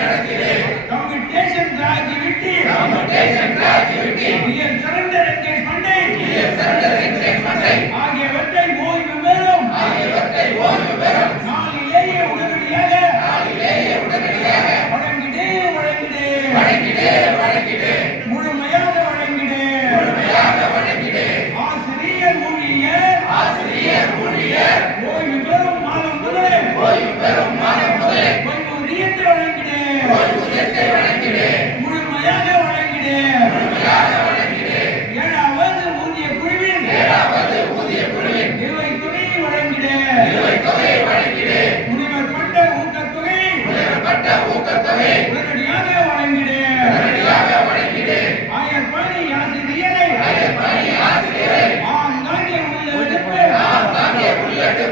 நடத்திடு commutation Raji விட்டு commutation Raji விட்டு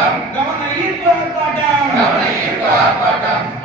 ஆர்ப்பாட்டம் கவன ஈர்ப்பு ஆர்ப்பாட்டம் கவன ஈர்ப்பு ஆர்ப்பாட்டம்